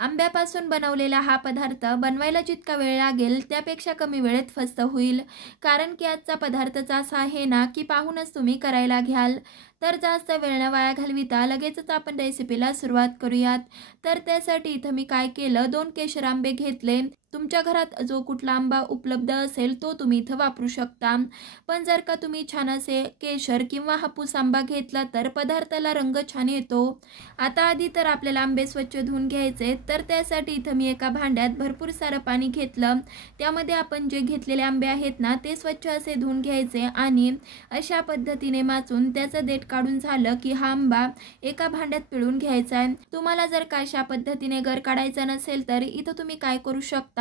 आंब्यापासून बनवलेला हा पदार्थ बनवायला जितका वेळ लागेल त्यापेक्षा कमी वेळेत फस्त होईल, कारण की आजचा पदार्थच असा आहे ना की पाहूनच तुम्ही करायला घ्याल. तर जास्त वेळ न वाया घालविता लगेचच आपण रेसिपीला सुरुवात करूयात. तर त्यासाठी इथं मी काय केलं, 2 केशर आंबे घेतले. तुमच्या घरात जो कुठला आंबा उपलब्ध असेल तो तुम्ही इथं वापरू शकता. पण जर का तुम्ही छान असे केशर किंवा हापूस आंबा घेतला तर पदार्थाला रंग छान येतो. आता आधी तर आपल्याला आंबे स्वच्छ धुवून घ्यायचे. तर त्यासाठी इथं मी एका भांड्यात भरपूर सारं पाणी घेतलं. त्यामध्ये आपण जे घेतलेले आंबे आहेत ना ते स्वच्छ असे धुवून घ्यायचे आणि अशा पद्धतीने माचून त्याचं देठ काढून झालं की हा आंबा एका भांड्यात पिळून घ्यायचा आहे. तुम्हाला जर का अशा पद्धतीने गर काढायचा नसेल तर इथं तुम्ही काय करू शकता,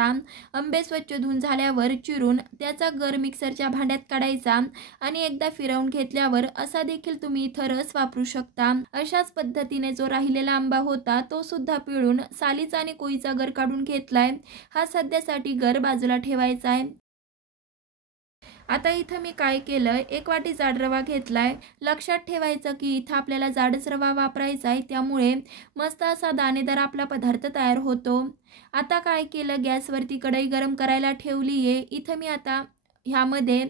आंबे स्वच्छ धुवून झाल्यावर चिरून त्याचा गर मिक्सरच्या भांड्यात काढायचा आणि एकदा फिरवून घेतल्यावर असा देखील तुम्ही इथं रस वापरू शकता. अशाच पद्धतीने जो राहिलेला आंबा होता तो सुद्धा पिळून सालीचा आणि कोईचा गर काढून घेतलाय. हा सध्यासाठी गर बाजूला ठेवायचा आहे. आता इथं मी काय केलं, 1 वाटी जाड रवा घेतलाय. लक्षात ठेवायचं की इथं आपल्याला जाडच रवा वापरायचा आहे, त्यामुळे मस्त असा दाणेदार आपला पदार्थ तयार होतो. आता काय केलं, गॅसवरती कढई गरम करायला ठेवली आहे. इथं मी आता ह्यामध्ये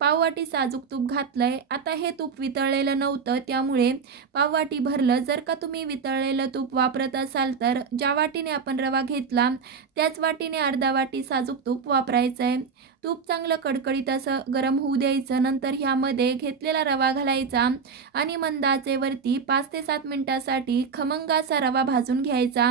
पाववाटी साजूक तूप घातलंय. आता हे तूप वितळलेलं नव्हतं त्यामुळे पाववाटी भरलं. जर का तुम्ही वितळलेलं तूप वापरत असाल तर ज्या वाटीने आपण रवा घेतला त्याच वाटीने अर्धा वाटी साजूक तूप वापरायचं आहे. तूप चांगलं कडकडीत असं गरम होऊ द्यायचं. नंतर ह्यामध्ये घेतलेला रवा घालायचा आणि मंद आचेवरती 5 ते 7 मिनिटासाठी खमंग असा रवा भाजून घ्यायचा.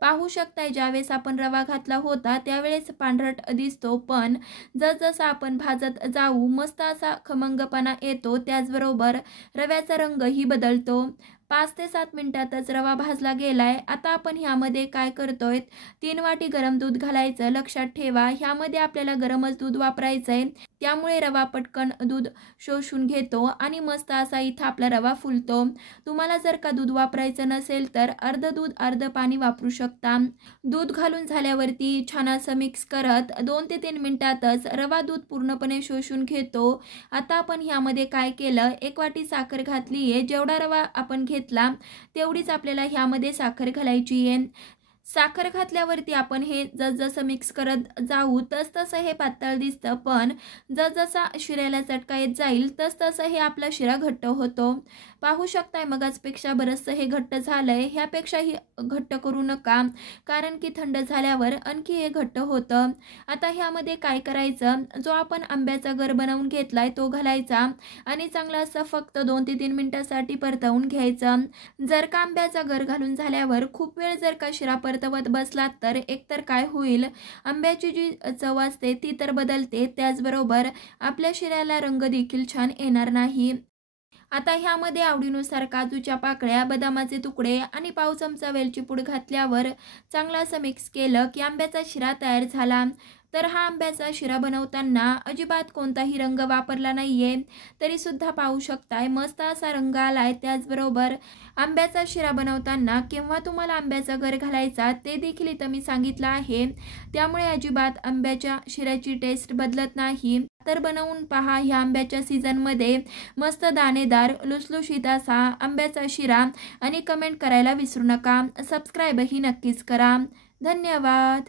पाहू शकताय ज्यावेळेस आपण रवा घातला होता त्यावेळेस पांढरट दिसतो, पण जसजसं आपण भाजत जाऊ मस्त असा खमंगपणा येतो. त्याचबरोबर रव्याचा रंगही बदलतो. 5 ते 7 मिनिटातच रवा भाजला गेलाय. आता आपण ह्यामध्ये काय करतोय, 3 वाटी गरम दूध घालायचं. लक्षात ठेवा ह्यामध्ये आपल्याला गरमच दूध वापरायचंय, त्यामुळे रवा पटकन दूध शोषून घेतो आणि मस्त असा इथं आपला रवा फुलतो. तुम्हाला जर का दूध वापरायचं नसेल तर अर्ध दूध अर्ध पाणी वापरू शकता. दूध घालून झाल्यावरती छान असं मिक्स करत 2 ते 3 मिनिटातच रवा दूध पूर्णपणे शोषून घेतो. आता आपण ह्यामध्ये काय केलं, 1 वाटी साखर घातली आहे. जेवढा रवा आपण घेतला तेवढीच आपल्याला ह्यामध्ये साखर घालायची आहे. साखर घातल्यावरती आपण हे जसजसं मिक्स करत जाऊ तसतसं हे पातळ दिसतं, पण जसजसा शिऱ्याला चटका येत जाईल तसतसं हे आपला शिरा घट्ट होतो. पाहू शकताय मगाचपेक्षा बरंचसं हे घट्ट झालंय. ह्यापेक्षाही घट्ट करू नका, कारण की थंड झाल्यावर आणखी हे घट्ट होतं. आता ह्यामध्ये काय करायचं, जो आपण आंब्याचा गर बनवून घेतलाय तो घालायचा आणि चांगला असं फक्त 2 ते 3 मिनिटासाठी परतवून घ्यायचं. जर का आंब्याचा गर घालून झाल्यावर खूप वेळ जर का शिरा परतवत बसलात तर एकतर काय होईल, आंब्याची जी चव असते ती तर बदलते, त्याचबरोबर आपल्या शिऱ्याला रंग देखील छान येणार नाही. आता ह्यामध्ये आवडीनुसार काजूच्या पाकळ्या, बदामाचे तुकडे आणि पाव चमचा वेलची पूड घातल्यावर चांगलं असं मिक्स केलं की आंब्याचा शिरा तयार झाला. तर हा आंब्याचा शिरा बनवताना अजिबात कोणताही रंग वापरला नाहीये, तरी सुद्धा पाहू शकताय मस्त असा रंग आलाय. त्याचबरोबर आंब्याचा शिरा बनवताना केव्हा तुम्हाला आंब्याचा गर घालायचा ते देखील इथं मी सांगितलं आहे, त्यामुळे अजिबात आंब्याच्या शिऱ्याची टेस्ट बदलत नाही. तर बनवून पहा ह्या आंब्याच्या सीझनमध्ये मस्त दाणेदार लुसलुशीत असा आंब्याचा शिरा आणि कमेंट करायला विसरू नका. सबस्क्राईबही नक्कीच करा. धन्यवाद.